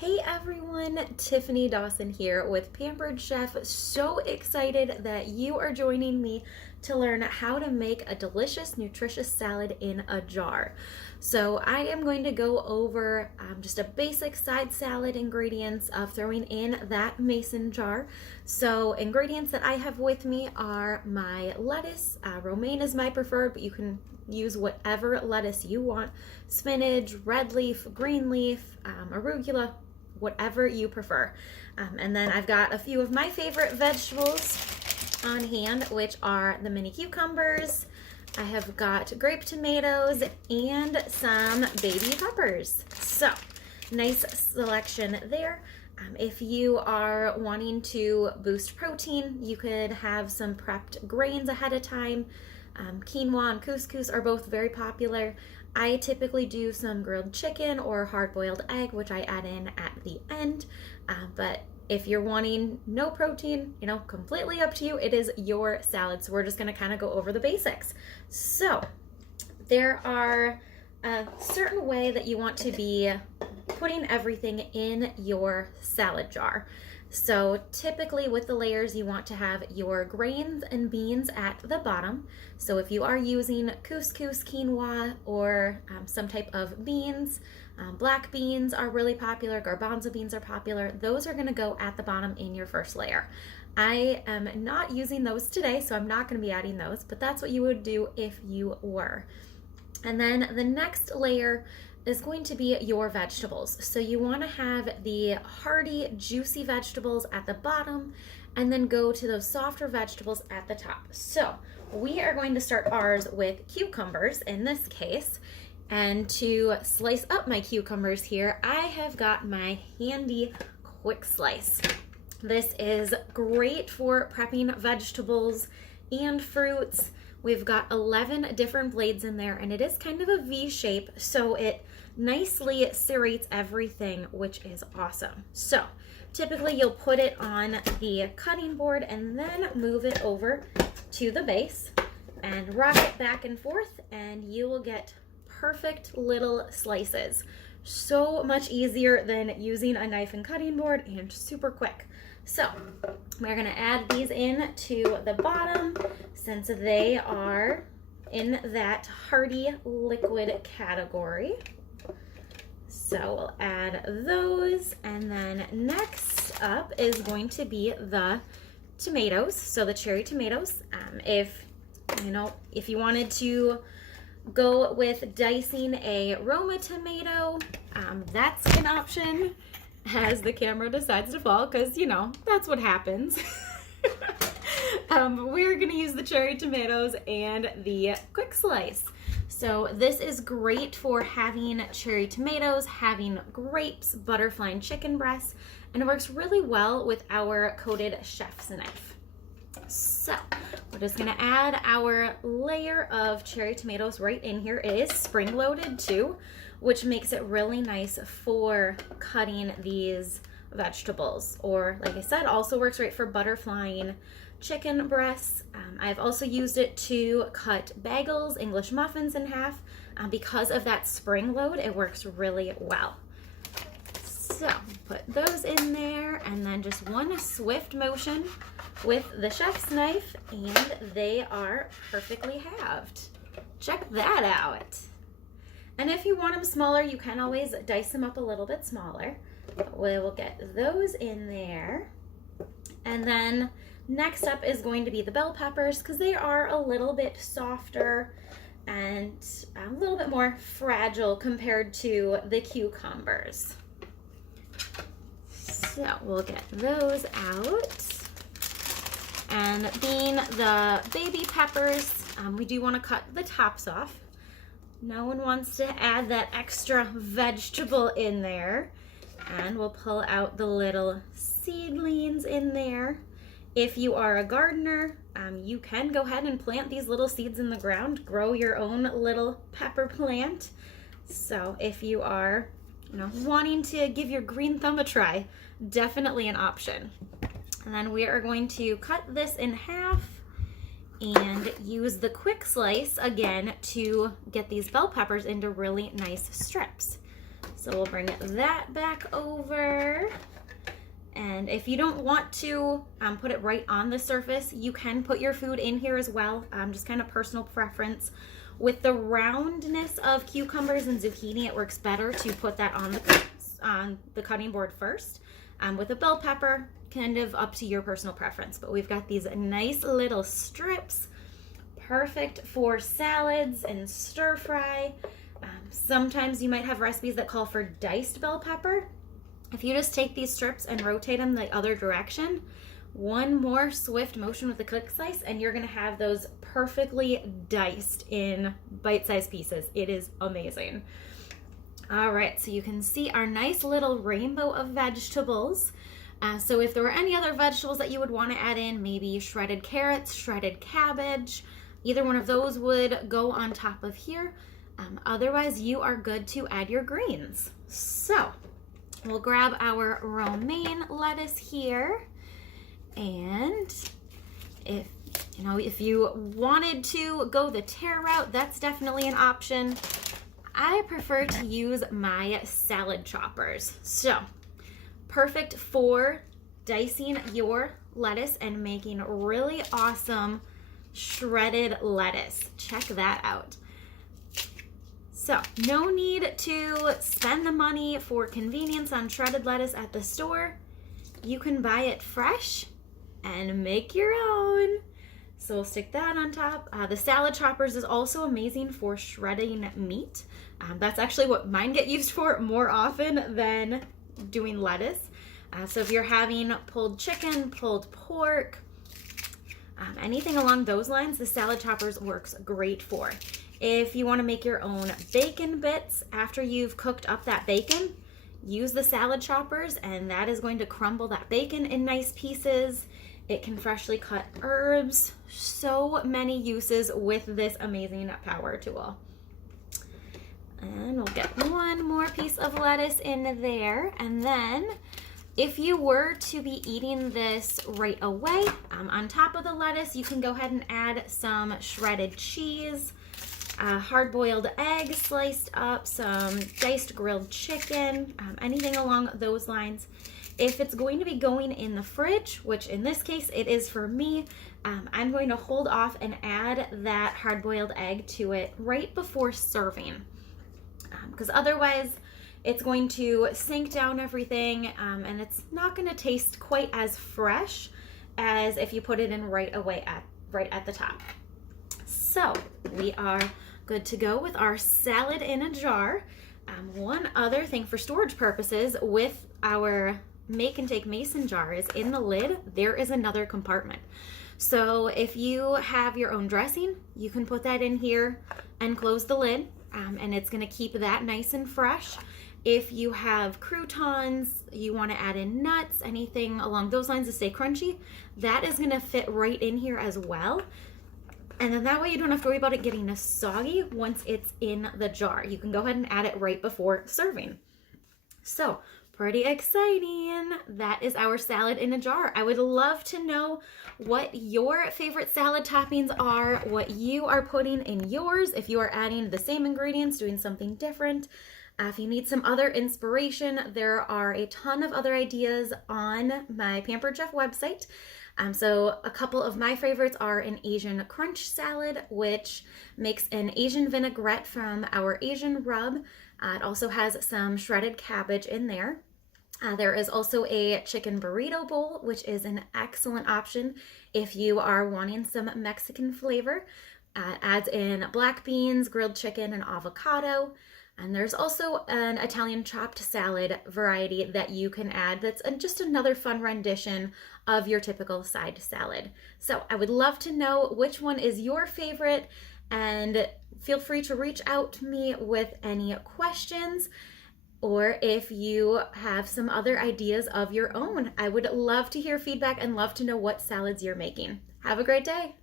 Hey everyone, Tiffany Dawson here with Pampered Chef. So excited that you are joining me to learn how to make a delicious, nutritious salad in a jar. So I am going to go over just a basic side salad ingredients of throwing in that mason jar. So ingredients that I have with me are my lettuce. Romaine is my preferred, but you can use whatever lettuce you want. Spinach, red leaf, green leaf, arugula, whatever you prefer. And then I've got a few of my favorite vegetables on hand, which are the mini cucumbers. I have got grape tomatoes and some baby peppers. So nice selection there. If you are wanting to boost protein, you could have some prepped grains ahead of time. Quinoa and couscous are both very popular. I typically do some grilled chicken or hard-boiled egg, which I add in at the end. But if you're wanting no protein, completely up to you. It is your salad. So we're just going to kind of go over the basics. So there are a certain way that you want to be putting everything in your salad jar. So typically with the layers, you want to have your grains and beans at the bottom. So if you are using couscous, quinoa, or some type of beans, black beans are really popular, garbanzo beans are popular. Those are gonna go at the bottom in your first layer. I am not using those today, so I'm not gonna be adding those, but that's what you would do if you were. And then the next layer is going to be your vegetables. So you want to have the hearty, juicy vegetables at the bottom and then go to those softer vegetables at the top. So we are going to start ours with cucumbers in this case. And to slice up my cucumbers here, I have got my handy quick slice. This is great for prepping vegetables and fruits. We've got 11 different blades in there, and it is kind of a V shape, so it nicely serrates everything, which is awesome. So typically you'll put it on the cutting board and then move it over to the base and rock it back and forth, and you will get perfect little slices. So much easier than using a knife and cutting board, and super quick. So we're gonna add these in to the bottom since they are in that hearty liquid category. So we'll add those, and then next up is going to be the tomatoes. So the cherry tomatoes. If you wanted to go with dicing a Roma tomato, that's an option as the camera decides to fall, because that's what happens. We're gonna use the cherry tomatoes and the quick slice. So this is great for having cherry tomatoes, having grapes, butterfly and chicken breasts, and it works really well with our coated chef's knife. So we're just gonna add our layer of cherry tomatoes right in here. It is spring loaded too, which makes it really nice for cutting these vegetables. Or like I said, also works great for butterflying chicken breasts. I've also used it to cut bagels, English muffins in half. Because of that spring load, it works really well. So put those in there, and then just one swift motion with the chef's knife, and they are perfectly halved. Check that out. And if you want them smaller, you can always dice them up a little bit smaller. But we will get those in there. And then next up is going to be the bell peppers, because they are a little bit softer and a little bit more fragile compared to the cucumbers. So we'll get those out. And being the baby peppers, we do want to cut the tops off. No one wants to add that extra vegetable in there. And we'll pull out the little seedlings in there. If you are a gardener, you can go ahead and plant these little seeds in the ground, grow your own little pepper plant. So if you are, wanting to give your green thumb a try, definitely an option. And then we are going to cut this in half and use the quick slice again to get these bell peppers into really nice strips. So we'll bring that back over. And if you don't want to put it right on the surface, you can put your food in here as well, just kind of personal preference. With the roundness of cucumbers and zucchini, it works better to put that on the cutting board first. With a bell pepper, kind of up to your personal preference. But we've got these nice little strips, perfect for salads and stir fry. Sometimes you might have recipes that call for diced bell pepper. If you just take these strips and rotate them the other direction, one more swift motion with the cook slice, and you're gonna have those perfectly diced in bite-sized pieces. It is amazing. All right, so you can see our nice little rainbow of vegetables. So if there were any other vegetables that you would want to add in, maybe shredded carrots, shredded cabbage, either one of those would go on top of here. Otherwise, you are good to add your greens. So we'll grab our romaine lettuce here, and if you wanted to go the tear route, that's definitely an option. I prefer to use my salad choppers. So perfect for dicing your lettuce and making really awesome shredded lettuce. Check that out. So no need to spend the money for convenience on shredded lettuce at the store. You can buy it fresh and make your own. So we'll stick that on top. The salad choppers is also amazing for shredding meat. That's actually what mine get used for more often than doing lettuce. So if you're having pulled chicken, pulled pork, anything along those lines, the salad choppers works great for. If you want to make your own bacon bits after you've cooked up that bacon, use the salad choppers, and that is going to crumble that bacon in nice pieces. It can freshly cut herbs. So many uses with this amazing power tool. And we'll get one more piece of lettuce in there. And then if you were to be eating this right away, on top of the lettuce, you can go ahead and add some shredded cheese, hard-boiled egg sliced up, some diced grilled chicken, anything along those lines. If it's going to be going in the fridge, which in this case it is for me, I'm going to hold off and add that hard-boiled egg to it right before serving, because otherwise it's going to sink down everything, and it's not going to taste quite as fresh as if you put it in right away right at the top. So we are good to go with our salad in a jar. One other thing for storage purposes with our make and take mason jar is in the lid, there is another compartment. So if you have your own dressing, you can put that in here and close the lid, and it's going to keep that nice and fresh. If you have croutons, you want to add in nuts, anything along those lines to stay crunchy, that is going to fit right in here as well. And then that way you don't have to worry about it getting soggy once it's in the jar. You can go ahead and add it right before serving. So pretty exciting. That is our salad in a jar. I would love to know what your favorite salad toppings are, what you are putting in yours, if you are adding the same ingredients, doing something different. If you need some other inspiration, there are a ton of other ideas on my Pampered Chef website. So a couple of my favorites are an Asian crunch salad, which makes an Asian vinaigrette from our Asian rub. It also has some shredded cabbage in there. There is also a chicken burrito bowl, which is an excellent option if you are wanting some Mexican flavor. Adds in black beans, grilled chicken, and avocado. And there's also an Italian chopped salad variety that you can add that's just another fun rendition of your typical side salad. So I would love to know which one is your favorite, and feel free to reach out to me with any questions, or if you have some other ideas of your own. I would love to hear feedback and love to know what salads you're making. Have a great day.